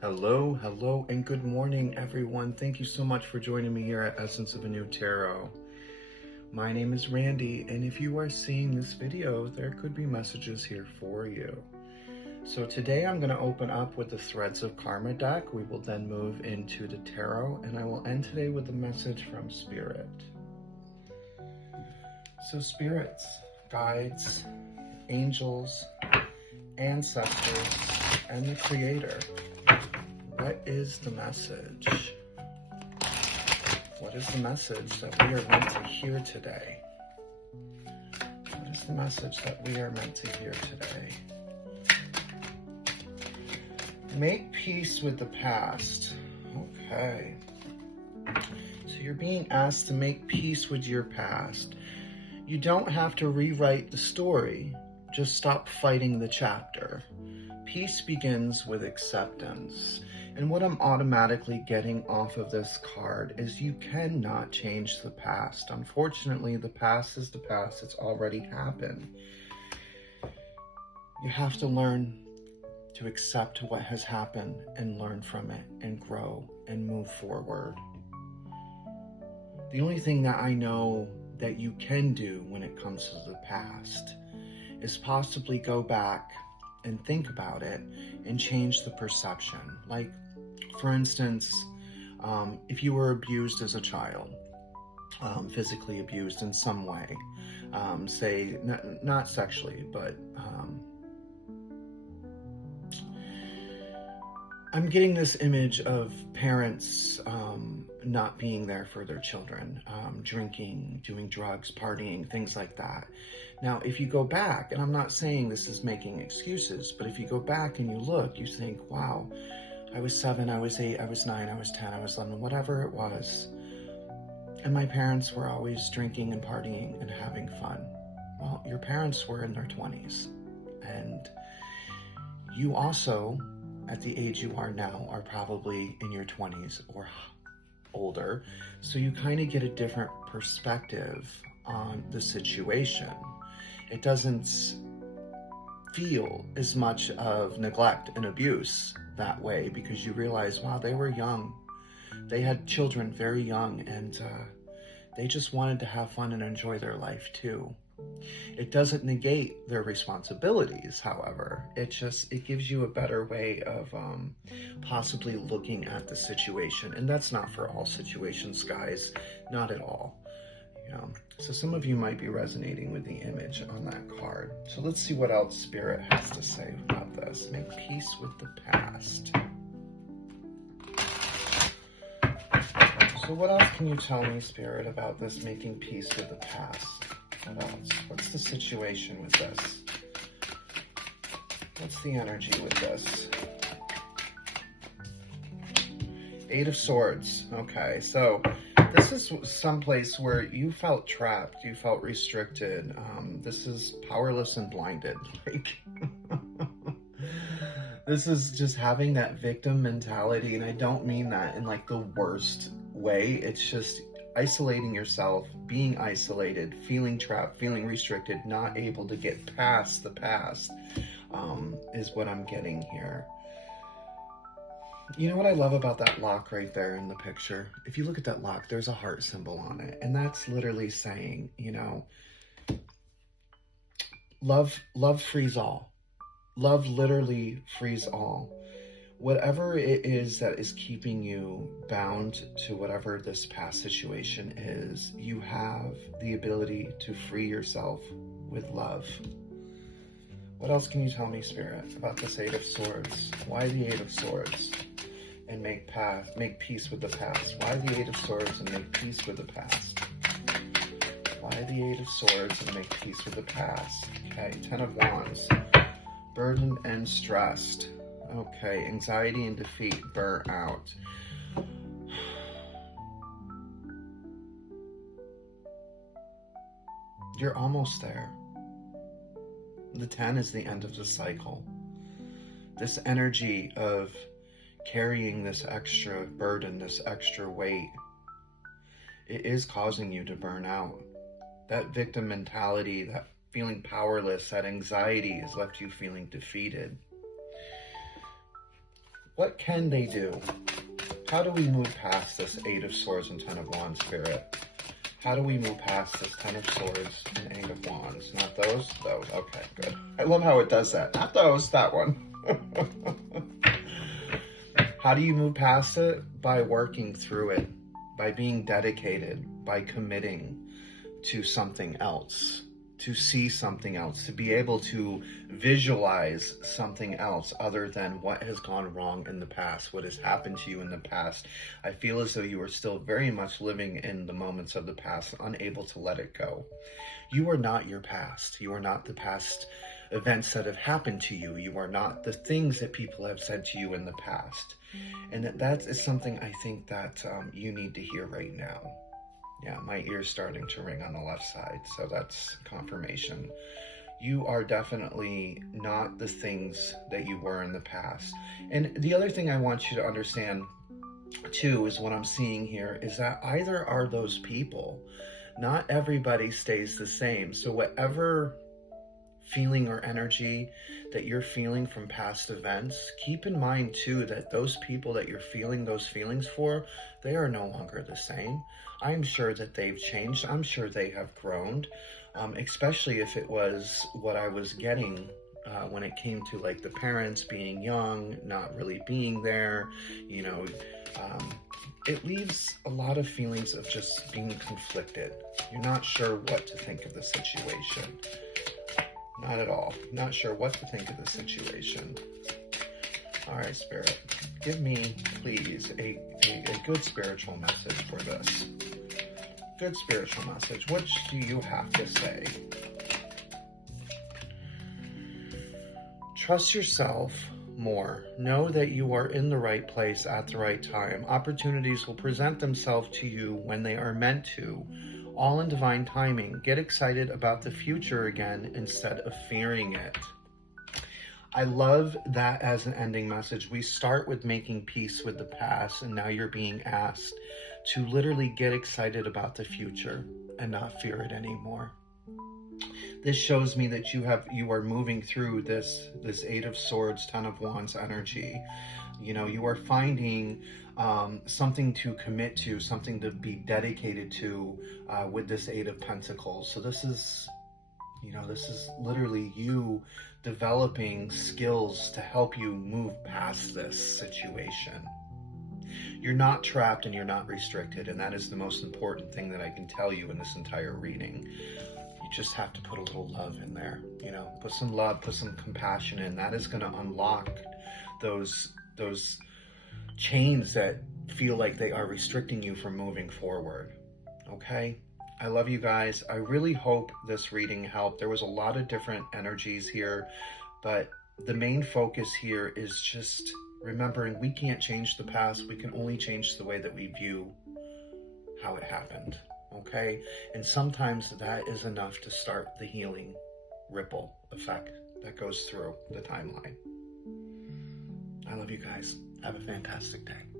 Hello, and good morning, everyone. Thank you so much for joining me here at Essence of a New Tarot. My name is Randy, and if you are seeing this video, there could be messages here for you. So today I'm going to open up with the Threads of Karma deck. We will then move into the tarot, and I will end today with a message from Spirit. So spirits, guides, angels, ancestors, and the Creator. What is the message? What is the message that we are meant to hear today? What is the message that we are meant to hear today? Make peace with the past. Okay. So you're being asked to make peace with your past. You don't have to rewrite the story. Just stop fighting the chapter. Peace begins with acceptance. And what I'm automatically getting off of this card is you cannot change the past. Unfortunately, the past is the past. It's already happened. You have to learn to accept what has happened and learn from it and grow and move forward. The only thing that I know that you can do when it comes to the past is possibly go back and think about it and change the perception. Like, for instance, if you were abused as a child, physically abused in some way, say, not sexually, but I'm getting this image of parents not being there for their children, drinking, doing drugs, partying, things like that. Now, if you go back, and I'm not saying this is making excuses, but if you go back and you look, you think, wow, I was 7, I was 8, I was 9, I was 10, I was 11, whatever it was. And my parents were always drinking and partying and having fun. Well, your parents were in their 20s. And you also, at the age you are now, are probably in your 20s or older. So you kind of get a different perspective on the situation. It doesn't feel as much of neglect and abuse that way because you realize, wow, they were young. They had children very young, and they just wanted to have fun and enjoy their life too. It doesn't negate their responsibilities, however. It gives you a better way of possibly looking at the situation. And that's not for all situations, guys. Not at all. So some of you might be resonating with the image on that card. So let's see what else Spirit has to say about this. Make peace with the past. So what else can you tell me, Spirit, about this making peace with the past? What else? What's the situation with this? What's the energy with this? Eight of Swords. Okay, so this is someplace where you felt trapped, you felt restricted. This is powerless and blinded. Like, this is just having that victim mentality, and I don't mean that in like the worst way. It's just isolating yourself, being isolated, feeling trapped, feeling restricted, not able to get past the past, is what I'm getting here. You know what I love about that lock right there in the picture? If you look at that lock, there's a heart symbol on it. And that's literally saying, love frees all. Love literally frees all. Whatever it is that is keeping you bound to whatever this past situation is, you have the ability to free yourself with love. What else can you tell me, Spirit, about this Eight of Swords? Why the Eight of Swords? And make peace with the past. Why the Eight of Swords and make peace with the past? Why the Eight of Swords and make peace with the past? Okay, Ten of Wands. Burdened and stressed. Okay, anxiety and defeat, burnout. You're almost there. The 10 is the end of the cycle. This energy of carrying this extra burden, this extra weight, it is causing you to burn out. That victim mentality, that feeling powerless, that anxiety has left you feeling defeated. What can they do? How do we move past this Eight of Swords and Ten of Wands, Spirit? How do we move past this Ten of Swords and Eight of Wands? Not those? Those. Okay, good. I love how it does that. Not those, that one. How do you move past it? By working through it, by being dedicated, by committing to something else, to see something else, to be able to visualize something else other than what has gone wrong in the past, what has happened to you in the past. I feel as though you are still very much living in the moments of the past, unable to let it go. You are not your past. You are not the past events that have happened to you. You are not the things that people have said to you in the past. And that is something I think that you need to hear right now. Yeah, my ear's starting to ring on the left side, so that's confirmation. You are definitely not the things that you were in the past. And the other thing I want you to understand, too, is what I'm seeing here, is that either are those people. Not everybody stays the same. So whatever feeling or energy that you're feeling from past events, keep in mind, too, that those people that you're feeling those feelings for, they are no longer the same. I'm sure that they've changed. I'm sure they have grown, especially if it was what I was getting when it came to like the parents being young, not really being there, you know, it leaves a lot of feelings of just being conflicted. You're not sure what to think of the situation. Not at all. Not sure what to think of the situation. All right, Spirit, give me, please, a good spiritual message for this. Good spiritual message. What do you have to say? Trust yourself more. Know that you are in the right place at the right time. Opportunities will present themselves to you when they are meant to, all in divine timing. Get excited about the future again instead of fearing it. I love that as an ending message. We start with making peace with the past, and now you're being asked to literally get excited about the future and not fear it anymore. This shows me that you are moving through this Eight of Swords, Ten of Wands energy. You know, you are finding something to commit to, something to be dedicated to with this Eight of Pentacles. So this is, you know, this is literally you developing skills to help you move past this situation. You're not trapped and you're not restricted, and that is the most important thing that I can tell you in this entire reading. You just have to put a little love in there, you know, put some love, put some compassion in. That is going to unlock those chains that feel like they are restricting you from moving forward. Okay? I love you guys. I really hope this reading helped. There was a lot of different energies here, but the main focus here is just remembering we can't change the past. We can only change the way that we view how it happened. Okay? And sometimes that is enough to start the healing ripple effect that goes through the timeline. I love you guys. Have a fantastic day.